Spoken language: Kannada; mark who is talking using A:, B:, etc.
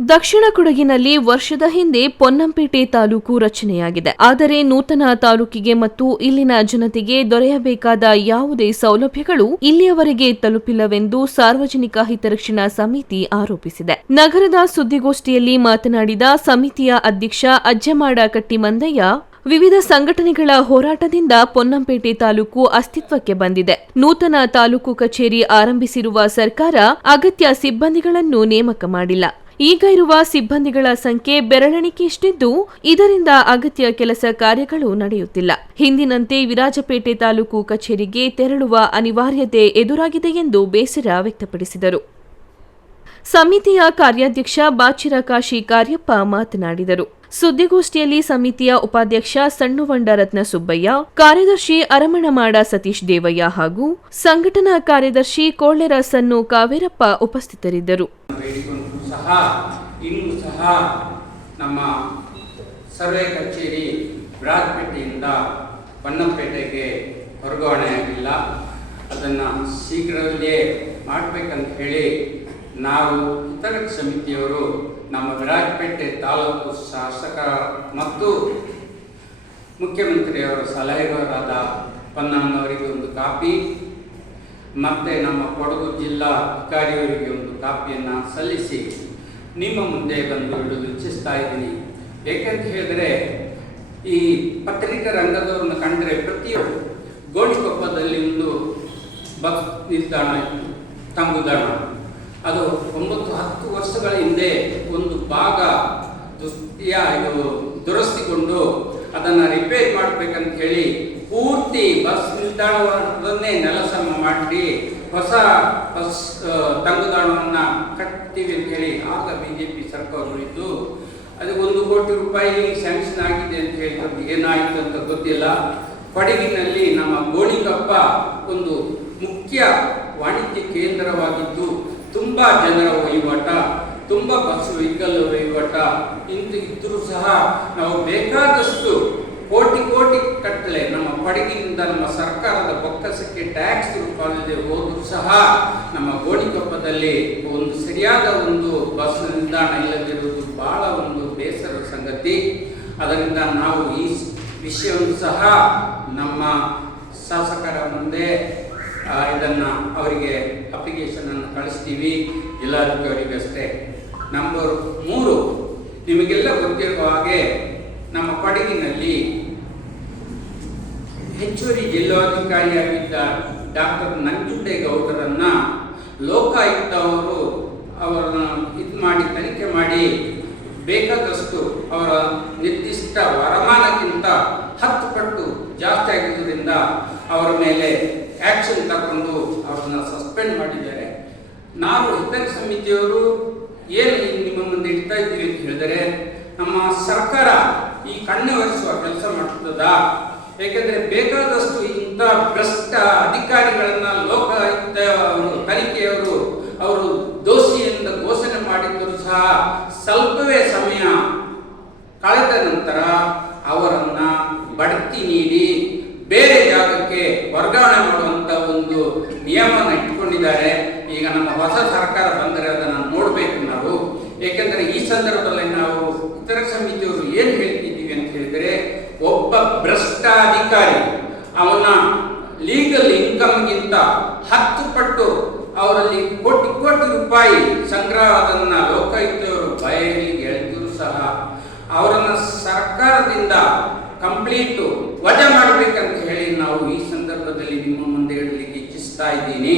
A: ದಕ್ಷಿಣ ಕೊಡಗಿನಲ್ಲಿ ವರ್ಷದ ಹಿಂದೆ ಪೊನ್ನಂಪೇಟೆ ತಾಲೂಕು ರಚನೆಯಾಗಿದೆ. ಆದರೆ ನೂತನ ತಾಲೂಕಿಗೆ ಮತ್ತು ಇಲ್ಲಿನ ಜನತೆಗೆ ದೊರೆಯಬೇಕಾದ ಯಾವುದೇ ಸೌಲಭ್ಯಗಳು ಇಲ್ಲಿಯವರೆಗೆ ತಲುಪಿಲ್ಲವೆಂದು ಸಾರ್ವಜನಿಕ ಹಿತರಕ್ಷಣಾ ಸಮಿತಿ ಆರೋಪಿಸಿದೆ. ನಗರದ ಸುದ್ದಿಗೋಷ್ಠಿಯಲ್ಲಿ ಮಾತನಾಡಿದ ಸಮಿತಿಯ ಅಧ್ಯಕ್ಷ ಅಜ್ಜಮಾಡ ಕಟ್ಟಿಮಂದಯ್ಯ, ವಿವಿಧ ಸಂಘಟನೆಗಳ ಹೋರಾಟದಿಂದ ಪೊನ್ನಂಪೇಟೆ ತಾಲೂಕು ಅಸ್ತಿತ್ವಕ್ಕೆ ಬಂದಿದೆ. ನೂತನ ತಾಲೂಕು ಕಚೇರಿ ಆರಂಭಿಸಿರುವ ಸರ್ಕಾರ ಅಗತ್ಯ ಸಿಬ್ಬಂದಿಗಳನ್ನು ನೇಮಕ ಮಾಡಿಲ್ಲ. ಈಗ ಇರುವ ಸಿಬ್ಬಂದಿಗಳ ಸಂಖ್ಯೆ ಬೆರಳೆಣಿಕೆಯಷ್ಟಿದ್ದು, ಇದರಿಂದ ಅಗತ್ಯ ಕೆಲಸ ಕಾರ್ಯಗಳು ನಡೆಯುತ್ತಿಲ್ಲ. ಹಿಂದಿನಂತೆ ವಿರಾಜಪೇಟೆ ತಾಲೂಕು ಕಚೇರಿಗೆ ತೆರಳುವ ಅನಿವಾರ್ಯತೆ ಎದುರಾಗಿದೆ ಎಂದು ಬೇಸರ ವ್ಯಕ್ತಪಡಿಸಿದರು. ಸಮಿತಿಯ ಕಾರ್ಯಾಧ್ಯಕ್ಷ ಬಾಚಿರ ಕಾಶಿ ಕಾರ್ಯಪ್ಪ ಮಾತನಾಡಿದರು. ಸುದ್ದಿಗೋಷ್ಠಿಯಲ್ಲಿ ಸಮಿತಿಯ ಉಪಾಧ್ಯಕ್ಷ ಸಣ್ಣುವಂಡ ರತ್ನ ಸುಬ್ಬಯ್ಯ ಕಾರ್ಯದರ್ಶಿ ಅರಮಣಮಾಡ ಸತೀಶ್ ದೇವಯ್ಯ ಹಾಗೂ ಸಂಘಟನಾ ಕಾರ್ಯದರ್ಶಿ ಕೋಳ್ಳೆರ ಸನ್ನು ಕಾವೇರಪ್ಪ ಉಪಸ್ಥಿತರಿದ್ದರು.
B: ಸಹ, ಇನ್ನೂ ಸಹ ನಮ್ಮ ಸರ್ವೆ ಕಚೇರಿ ಬ್ರಾತ್ಪೇಟೆಯಿಂದ ಪನ್ನಂಪೇಟೆಗೆ ವರ್ಗಾವಣೆಯಾಗಿಲ್ಲ ಅದನ್ನು ಶೀಘ್ರದಲ್ಲೇ ಮಾಡಬೇಕಂತ ಹೇಳಿ ನಾವು ಉತ್ತರ ಸಮಿತಿಯವರು ನಮ್ಮ ವಿರಾಜಪೇಟೆ ತಾಲೂಕು ಶಾಸಕ ಮತ್ತು ಮುಖ್ಯಮಂತ್ರಿಯವರ ಸಲಹೆಗಾರರಾದ ಪನ್ನಣ್ಣವರಿಗೆ ಒಂದು ಕಾಪಿ, ಮತ್ತು ನಮ್ಮ ಕೊಡಗು ಜಿಲ್ಲಾ ಅಧಿಕಾರಿಯವರಿಗೆ ಒಂದು ಕಾಪಿಯನ್ನು ಸಲ್ಲಿಸಿ ನಿಮ್ಮ ಮುಂದೆ ಬಂದು ಇಡಲು ಇಚ್ಛಿಸ್ತಾ ಇದ್ದೀನಿ. ಏಕೆಂತ ಹೇಳಿದ್ರೆ, ಈ ಪತ್ರಿಕಾ ರಂಗದವರನ್ನು ಕಂಡರೆ ಪ್ರತಿಯೊಬ್ಬರು ಗೋಣಿಕೊಪ್ಪದಲ್ಲಿ ಒಂದು ಬಸ್ ನಿಲ್ದಾಣ ಇತ್ತು, ತಂಗುದಾಣ. ಅದು ಒಂಬತ್ತು ಹತ್ತು ವರ್ಷಗಳ ಹಿಂದೆ ಒಂದು ಭಾಗ ದುಸ್ತಿಯ ಇದು ದುರಸ್ತಿಕೊಂಡು ಅದನ್ನು ರಿಪೇರಿ ಮಾಡಬೇಕಂತ ಹೇಳಿ ಪೂರ್ತಿ ಬಸ್ ನಿಲ್ದಾಣವನ್ನೇ ನೆಲಸಮ ಮಾಡಿ ಹೊಸ ಬಸ್ ತಂಗುದಾಣವನ್ನು ಕಟ್ತೀವಿ ಅಂತ ಹೇಳಿ ಆಗ ಬಿ ಜೆ ಪಿ ಸರ್ಕಾರಗಳು ಇದ್ದು ಅದು ಒಂದು ಕೋಟಿ ರೂಪಾಯಿ ಸ್ಯಾಂಕ್ಷನ್ ಆಗಿದೆ ಅಂತ ಹೇಳಿದ್ರು ಏನಾಯಿತು ಅಂತ ಗೊತ್ತಿಲ್ಲ. ಕೊಡಗಿನಲ್ಲಿ ನಮ್ಮ ಗೋಣಿಕಪ್ಪ ಒಂದು ಮುಖ್ಯ ವಾಣಿಜ್ಯ ಕೇಂದ್ರವಾಗಿದ್ದು, ತುಂಬ ಜನರ ವಹಿವಾಟ, ತುಂಬ ಬಸ್ ವೆಹಿಕಲ್ ವಹಿವಾಟ, ಇಂತ ಇದ್ದರೂ ಸಹ ನಾವು ಬೇಕಾದಷ್ಟು ಕೋಟಿ ಕೋಟಿ ಕಟ್ಟಲೆ ನಮ್ಮ ಕೊಡಗಿನಿಂದ ನಮ್ಮ ಸರ್ಕಾರದ ಬೊಕ್ಕಸಕ್ಕೆ ಟ್ಯಾಕ್ಸ್ ರೂಪದಲ್ಲಿ ಹೋದರೂ ಸಹ ನಮ್ಮ ಗೋಣಿಕೊಪ್ಪದಲ್ಲಿ ಒಂದು ಸರಿಯಾದ ಒಂದು ಬಸ್ ನಿಲ್ದಾಣ ಇಲ್ಲದಿರುವುದು ಬಹಳ ಒಂದು ಬೇಸರದ ಸಂಗತಿ. ಅದರಿಂದ ನಾವು ಈ ವಿಷಯವನ್ನು ಸಹ ನಮ್ಮ ಶಾಸಕರ ಮುಂದೆ ಇದನ್ನು ಅವರಿಗೆ ಅಪ್ಲಿಕೇಶನ್ ಅನ್ನು ಕಳಿಸ್ತೀವಿ. ಜಿಲ್ಲಾಧಿಕಾರಿಗೆ ಅಷ್ಟೇ. ನಂಬರ್ ಮೂರು, ನಿಮಗೆಲ್ಲ ಗೊತ್ತಿರುವ ಹಾಗೆ ನಮ್ಮ ಕೊಡಗಿನಲ್ಲಿ ಹೆಚ್ಚುವರಿ ಜಿಲ್ಲಾಧಿಕಾರಿಯಾಗಿದ್ದ ಡಾಕ್ಟರ್ ನಂಜುಂಡೇಗೌಡರನ್ನ ಲೋಕಾಯುಕ್ತ ಅವರು ಅವರನ್ನು ಇದು ಮಾಡಿ ತನಿಖೆ ಮಾಡಿ ಬೇಕಾದಷ್ಟು ಅವರ ನಿರ್ದಿಷ್ಟ ವರಮಾನಕ್ಕಿಂತ ಹತ್ತು ಪಟ್ಟು ಜಾಸ್ತಿ ಆಗಿದ್ದರಿಂದ ಅವರ ಮೇಲೆ ಆಕ್ಷನ್ ತಗೊಂಡು ಅವ್ರನ್ನ ಸಸ್ಪೆಂಡ್ ಮಾಡಿದ್ದಾರೆ. ನಾವು ಹಿತಕ ಸಮಿತಿಯವರು ಏನು ನಿಮ್ಮನ್ನು ನೀಡ್ತಾ ಇದ್ದೀವಿ ಅಂತ ಹೇಳಿದರೆ ನಮ್ಮ ಸರ್ಕಾರ ಈ ಕಣ್ಣು ಒರೆಸುವ ಕೆಲಸ ಮಾಡ್ತದಾ ಏಕೆಂದರೆ ಬೇಕಾದಷ್ಟು ಇಂಥ ಭ್ರಷ್ಟ ಅಧಿಕಾರಿಗಳನ್ನ ಲೋಕಾಯುಕ್ತ ಅವರು ತನಿಖೆಯವರು, ಅವರು ದೋಷಿಯಿಂದ ಘೋಷಣೆ ಮಾಡಿದ್ದರೂ ಸಹ ಸ್ವಲ್ಪವೇ ಸಮಯ ಕಳೆದ ನಂತರ ಅವರನ್ನ ಬಡ್ತಿ ನೀಡಿ ಬೇರೆ ಜಾಗಕ್ಕೆ ವರ್ಗಾವಣೆ ಮಾಡುವಂತ ಒಂದು ನಿಯಮವನ್ನು ಇಟ್ಕೊಂಡಿದ್ದಾರೆ. ಈಗ ನಮ್ಮ ಹೊಸ ಸರ್ಕಾರ ಬಂದರೆ ಅದನ್ನು ನೋಡಬೇಕು ನಾವು. ಏಕೆಂದರೆ ಈ ಸಂದರ್ಭದಲ್ಲಿ ನಾವು ಇತರ ಸಮಿತಿಯವರು ಏನು ಹೇಳ್ತಿದ್ದೀವಿ ಅಂತ ಹೇಳಿದರೆ ಒಬ್ಬ ಭ್ರಷ್ಟ ಅಧಿಕಾರಿ ಅವನ ಲೀಗಲ್ ಇನ್ಕಮ್ಗಿಂತ ಹತ್ತು ಪಟ್ಟು ಅವರಲ್ಲಿ ಕೋಟಿ ಕೋಟಿ ರೂಪಾಯಿ ಸಂಗ್ರಹ ಅದನ್ನ ಲೋಕಾಯುಕ್ತವರು ಬಯಲಿ ಗೆಳೆದರೂ ಸಹ ಅವರನ್ನು ಸರ್ಕಾರದಿಂದ ಕಂಪ್ಲೀಟು ವಜಾ ಮಾಡಬೇಕಂತ ಹೇಳಿ ನಾವು ಈ ಸಂದರ್ಭದಲ್ಲಿ ನಿಮ್ಮ ಮುಂದೆ ಹೇಳಲಿಕ್ಕೆ ಇಚ್ಛಿಸ್ತಾ ಇದ್ದೀನಿ.